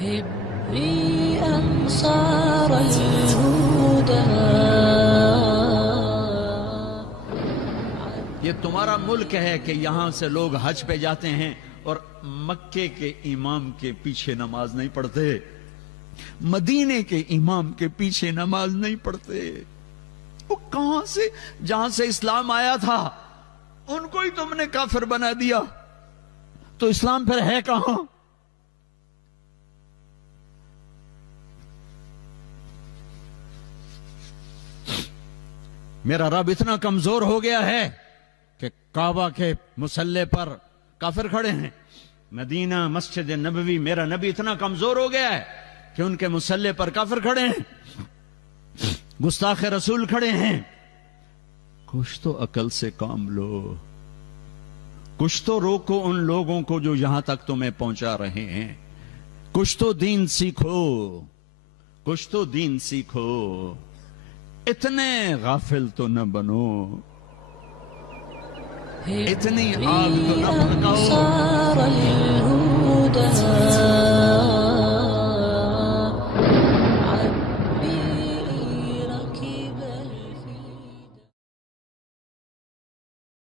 هبي أنصار الهدى. یہ تمہارا ملک ہے کہ یہاں سے لوگ حج پہ جاتے ہیں اور مکے کے امام کے پیچھے نماز نہیں پڑھتے، مدینے کے امام کے پیچھے نماز نہیں پڑھتے. وہ کہاں سے؟ جہاں سے اسلام آیا تھا ان کو ہی تم نے کافر بنا دیا، تو اسلام پھر ہے کہاں؟ میرا رب اتنا کمزور ہو گیا ہے کہ کعبہ کے مصلی پر کافر کھڑے ہیں. مدینہ مسجد نبوی، میرا نبی اتنا کمزور ہو گیا ہے کہ ان کے مصلی پر کافر کھڑے ہیں، گستاخ رسول کھڑے ہیں. کچھ تو عقل سے کام لو، کچھ تو روکو ان لوگوں کو جو یہاں تک تمہیں پہنچا رہے ہیں. کچھ تو دین سیکھو، کچھ تو دین سیکھو. اتنے غافل تو نہ بنو، اتنی آگ تو نہ بھڑکاؤ. أنصار الهدى.